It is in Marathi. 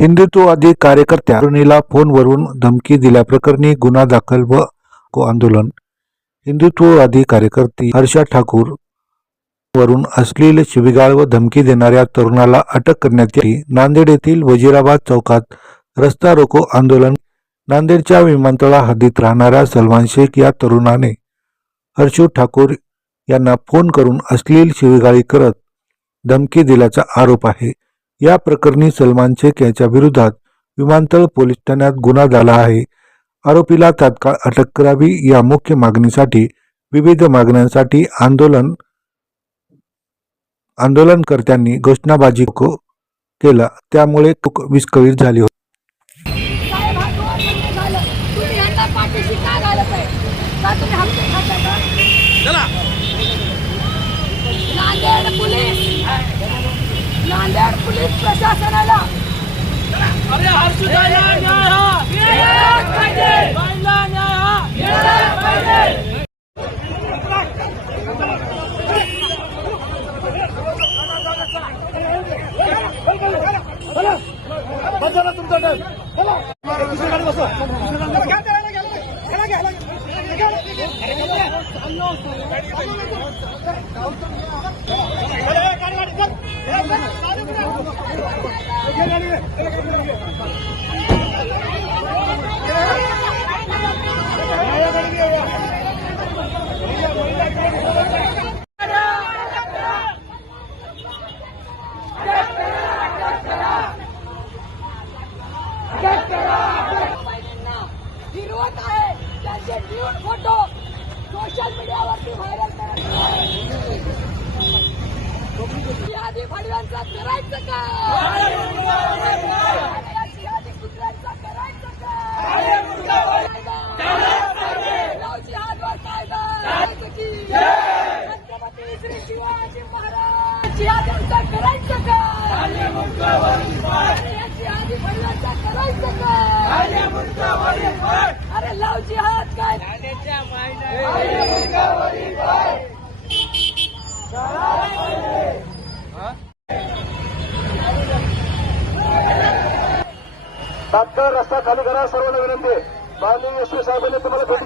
हिंदुत्ववादी कार्यकर्त्या तरुणीला फोनवरून धमकी दिल्याप्रकरणी गुन्हा दाखल व आंदोलन. हिंदुत्ववादी कार्यकर्ती हर्षा ठाकूर वरून अश्लील शिवीगाळ व धमकी देणाऱ्या तरुणाला अटक करण्यात आली. नांदेड येथील वजीराबाद चौकात रस्ता रोको आंदोलन. नांदेडच्या विमानतळा हद्दीत राहणाऱ्या सलमान शेख या तरुणाने हर्षू ठाकूर यांना फोन करून अश्लील शिवीगाळी करत धमकी दिल्याचा आरोप आहे. या प्रकरणी सलमान शेख यांच्या विरोधात विमानतळ पोलीस ठाण्यात गुन्हा दाखल आहे. आरोपीला तात्काळ अटक करावी या मुख्य मागणीसाठी विविध मागण्यांसाठी आंदोलनकर्त्यांनी घोषणाबाजी केला, त्यामुळे विस्कळीत झाली होती. नांदेड पोलीस प्रशासनाला अरे हर्षुदाला न्याय मिळाला पाहिजे, बाईला न्याय मिळाला पाहिजे. बसा तुमचा टाइम, चला दुसरी गाडी बसा. विरोध आहे त्यांचे न्यूड फोटो सोशल मीडियावरती व्हायरल करतात. शिहाजी फडव्यांचा करायचं का? शिहाजी कुत्र्यांचा करायचं का? जिहादवर कायदा छत्रपती श्री शिवाजी महाराज शिहाजींचा करायचं का? शिहाजी फडव्यांचा करायचं का? अरे लाव जिहाद काय तात्काळ रस्ता खाली करा, सर्वांना विनंती. माननीय एसपी साहेबांनी तुम्हाला भेट